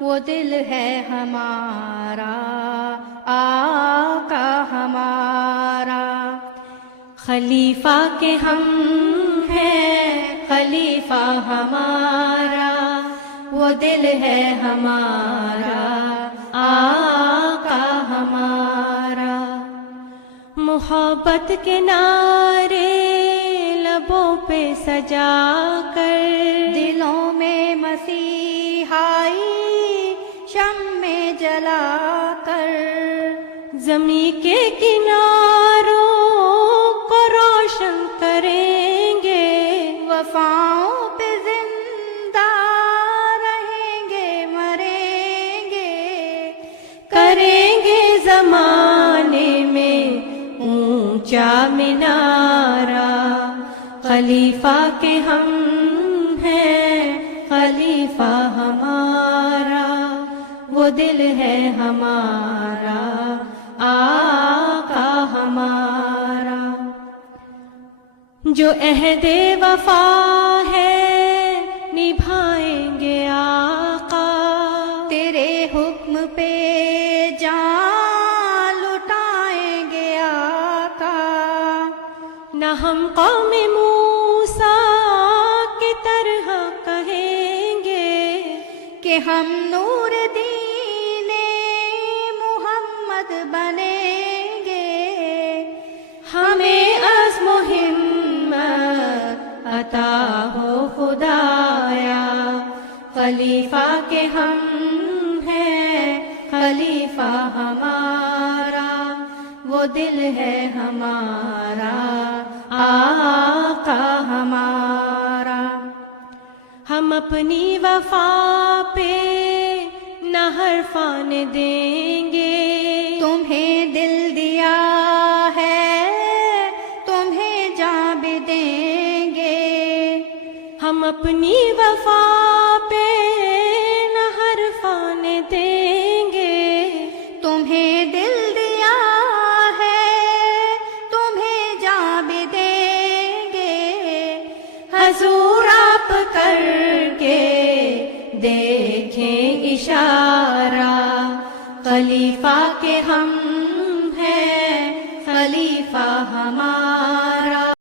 وہ دل ہے ہمارا آقا ہمارا. خلیفہ کے ہم ہیں خلیفہ ہمارا، وہ دل ہے ہمارا آقا ہمارا. محبت کے نعرے لبوں پہ سجا کر، دلوں میں مسیحائی شمع جلا کر، زمین کے کناروں کو روشن کریں گے. وفاؤں پہ زندہ رہیں گے مریں گے، کریں گے زمانے میں اونچا مینارہ. خلیفہ کے ہم ہیں خلیفہ ہمارا، وہ دل ہے ہمارا آقا ہمارا. جو عہد وفا ہے نبھائیں گے آقا، تیرے حکم پہ جان لٹائیں گے آقا. نہ ہم قوم موسیٰ کی طرح کہیں گے کہ ہم نور دین محمد بنیں گے. ہمیں عزم و ہمت عطا ہو خدایا. خلیفہ کے ہم ہیں خلیفہ ہمارا، وہ دل ہے ہمارا آقا ہمارا. ہم اپنی وفا پہ نہ حرفان دیں گے، تمہیں دل دیا ہے تمہیں جان بھی دیں گے. ہم اپنی وفا پہ نہ حرفان دیں گے. تمہیں دل دیا ہے تمہیں جان بھی دیں گے. حضور آپ کر کے دیکھیں اشارہ، خلیفہ کے ہم